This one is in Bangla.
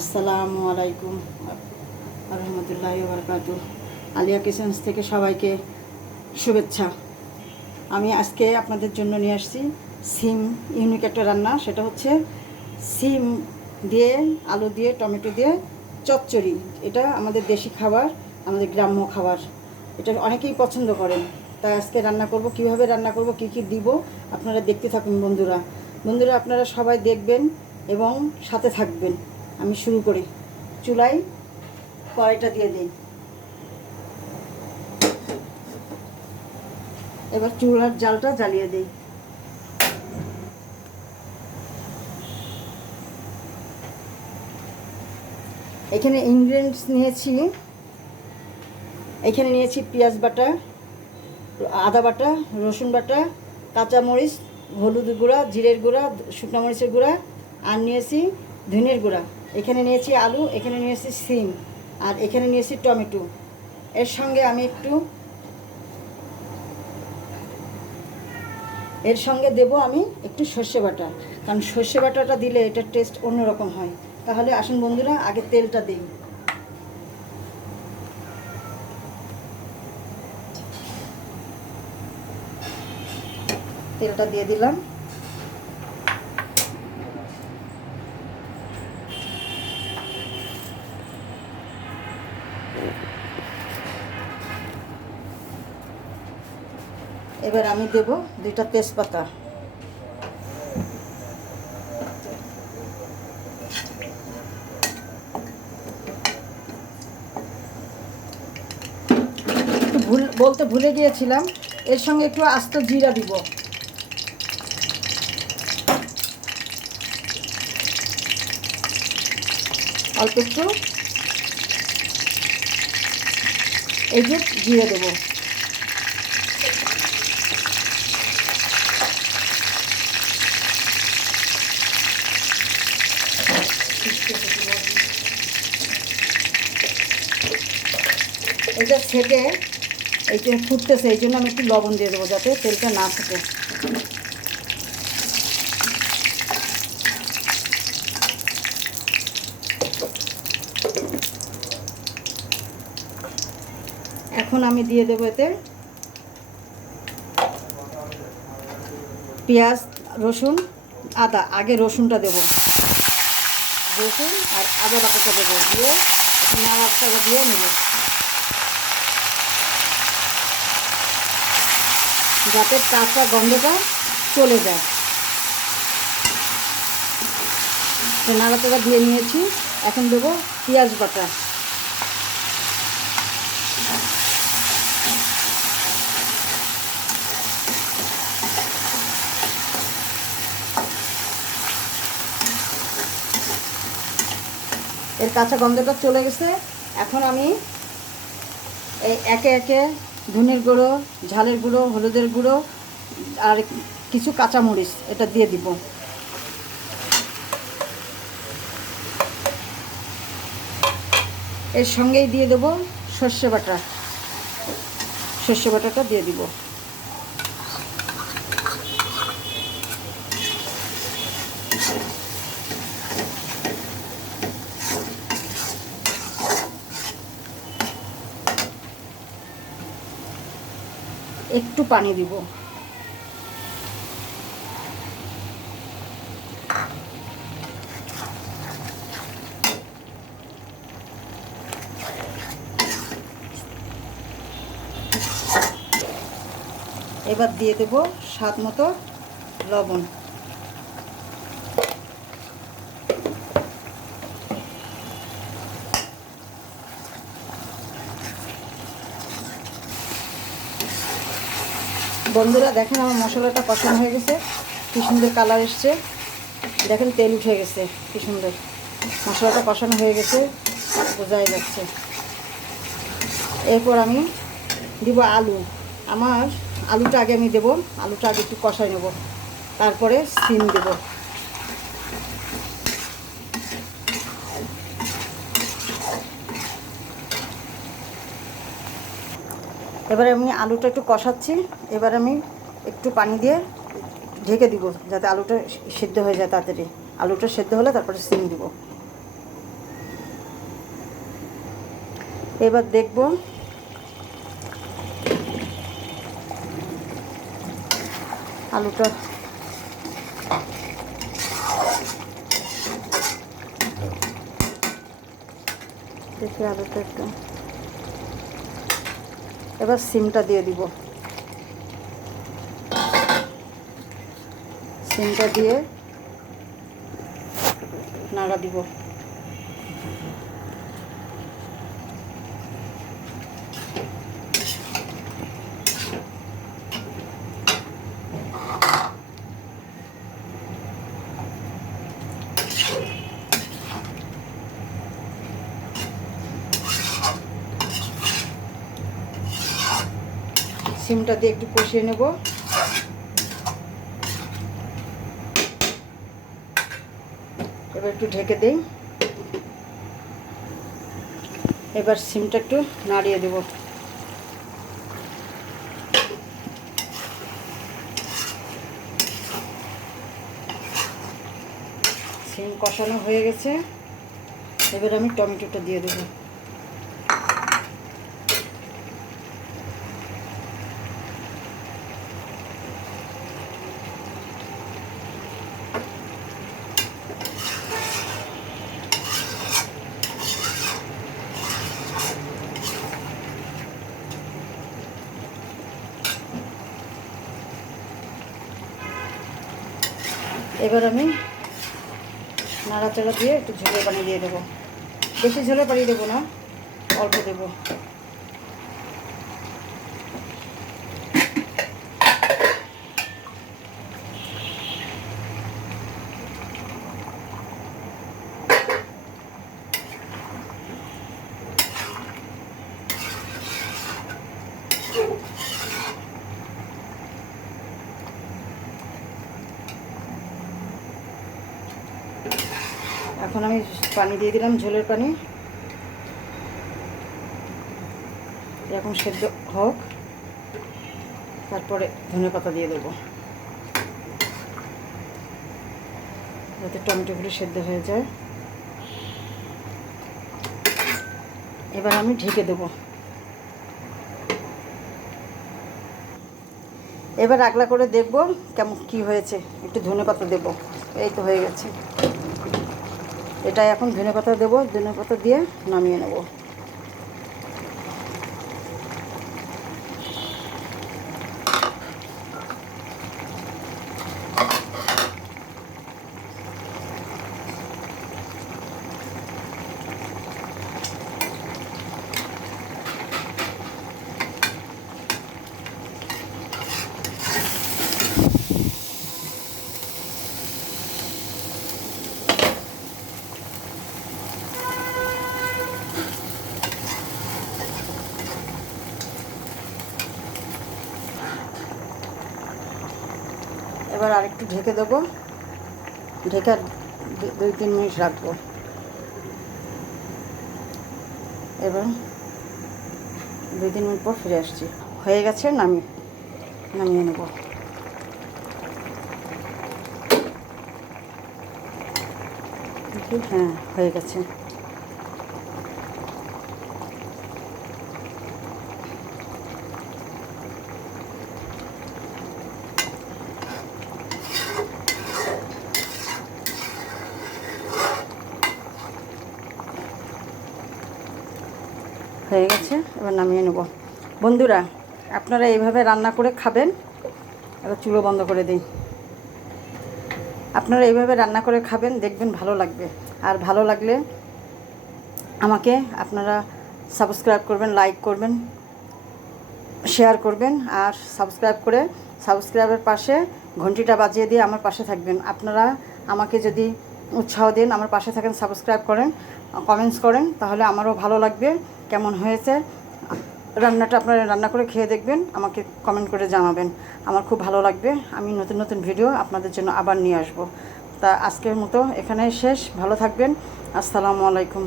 আসসালামু আলাইকুম রহমতুল্লাহি ওয়া বারাকাতুহু। আলিয়া কিচেন্স থেকে সবাইকে শুভেচ্ছা। আমি আজকে আপনাদের জন্য নিয়ে আসছি সিম ইউনিক একটা রান্না। সেটা হচ্ছে সিম দিয়ে আলু দিয়ে টমেটো দিয়ে চচ্চড়ি। এটা আমাদের দেশি খাবার, আমাদের গ্রাম্য খাবার। এটা অনেকেই পছন্দ করেন। তাই আজকে রান্না করব। কিভাবে রান্না করব, কি কি দিব, আপনারা দেখতে থাকুন বন্ধুরা। আপনারা সবাই দেখবেন এবং সাথে থাকবেন। আমি শুরু করি। চুলায় কড়াইটা দিয়ে দিই। এবার চুলার জালটা জ্বালিয়ে দিই। এখানে ইনগ্রেডিয়েন্টস নিয়েছি। এখানে নিয়েছি পেঁয়াজ বাটা, আদা বাটা, রসুন বাটা, কাঁচামরিচ, হলুদ গুঁড়া, জিরের গুঁড়া, শুকনো মরিচের গুঁড়া, আর নিয়েছি ধনের গুঁড়া। এখানে নিয়েছি আলু, এখানে নিয়েছি সিম, আর এখানে নিয়েছি টমেটো। এর সঙ্গে আমি দেব আমি একটু সর্ষে বাটা, কারণ সর্ষে বাটাটা দিলে এটার টেস্ট অন্যরকম হয়। তাহলে আসুন বন্ধুরা, আগে তেলটা দিই। তেলটা দিয়ে দিলাম। এবার আমি দেব 2টা তেজপাতা। বলতে ভুলে গিয়েছিলাম, এর সঙ্গে একটু আস্ত জিরা দিব। অল্প একটু এই যে জিরে দেবো। এটা ছেঁকে এইটা ফুটতেছে, এই জন্য আমি একটু লবণ দিয়ে দেবো যাতে তেলটা না থাকে। এখন আমি দিয়ে দেবো এতে পেঁয়াজ, রসুন, আদা। আগে রসুনটা দেবো, রসুন আর আদা বাটাটা দেবো, দিয়ে একটু নাড়াচাড়া দিয়ে নেব যাতে কাঁচা গন্ধটা চলে যায়। তো নাড়াচাড়া দিয়ে নিয়েছি। এখন দেবো পেঁয়াজ বাটা। এর কাঁচা গন্ধটা চলে গেছে। এখন আমি এই একে একে ধনের গুঁড়ো, ঝালের গুঁড়ো, হলুদের গুঁড়ো আর কিছু কাঁচামরিচ এটা দিয়ে দিব। এর সঙ্গেই দিয়ে দেব সর্ষে বাটা। সর্ষে বাটাটা দিয়ে দিব। একটু পানি দিব। এবার দিয়ে দেব স্বাদ মতো লবণ। বন্ধুরা দেখেন, আমার মশলাটা কষানো হয়ে গেছে, কি সুন্দর কালার এসছে। দেখেন তেল উঠে গেছে, কি সুন্দর মশলাটা কষানো হয়ে গেছে, বোঝাই যাচ্ছে। এরপর আমি দিব আলু। আমার আলুটা আগে আমি দেবো, আলুটা আগে একটু কষাই নেব, তারপরে সিম দেব। এবারে আমি আলুটা একটু কষাচ্ছি। এবার আমি একটু পানি দিয়ে ঢেকে দিব যাতে আলুটা সিদ্ধ হয়ে যায় তাড়াতাড়ি। আলুটা সিদ্ধ হলে তারপরে সিম দিব। এবার দেখব আলুটা দেখি আলুটা একটু, এবার সিমটা দিয়ে দিব। সিমটা দিয়ে নাড়া দিব। সিমটা দিয়ে একটু কষিয়ে নেব। এবার একটু ঢেকে দেই। এবার সিমটা একটু নাড়িয়ে দেব। সিম কষানো হয়ে গেছে, এবার আমি টমেটোটা দিয়ে দেব। এবার আমি নাড়াচাড়া দিয়ে একটু ঝোলের পানি দিয়ে দেবো। বেশি ঝোলের পানি দেবো না, অল্প দেবো। এখন আমি পানি দিয়ে দিলাম, ঝোলের পানি। এরকম সেদ্ধ হোক, তারপরে ধনেপাতা দিয়ে দেবো যাতে টমেটোগুলো সেদ্ধ হয়ে যায়। এবার আমি ঢেকে দেবো। এবার আগলা করে দেখব কেমন কি হয়েছে, একটু ধনেপাতা দেব। এই তো হয়ে গেছে। এটা এখন ধনেপাতা দেবো, ধনেপাতা দিয়ে নামিয়ে নেব। এবার আরেকটু ঢেকে দেবো, ঢেকে 2-3 মিনিট রাখবো। এবার 2-3 মিনিট পর ফিরে আসছি। হয়ে গেছে, নামিয়ে নেব। হ্যাঁ, হয়ে গেছে। হয়ে গেছে, এবার নামিয়ে নেব। বন্ধুরা, আপনারা এইভাবে রান্না করে খাবেন। এবার চুলো বন্ধ করে দিই। আপনারা এইভাবে রান্না করে খাবেন, দেখবেন ভালো লাগবে। আর ভালো লাগলে আমাকে আপনারা সাবস্ক্রাইব করবেন, লাইক করবেন, শেয়ার করবেন। আর সাবস্ক্রাইবের পাশে ঘন্টিটা বাজিয়ে দিয়ে আমার পাশে থাকবেন। আপনারা আমাকে যদি উৎসাহ দেন, আমার পাশে থাকেন, সাবস্ক্রাইব করেন, কমেন্টস করেন, তাহলে আমারও ভালো লাগবে। কেমন হয়েছে রান্নাটা আপনারা রান্না করে খেয়ে দেখবেন, আমাকে কমেন্ট করে জানাবেন। আমার খুব ভালো লাগবে। আমি নতুন নতুন ভিডিও আপনাদের জন্য আবার নিয়ে আসব। তা আজকের মতো এখানে শেষ। ভালো থাকবেন। আসসালামু আলাইকুম।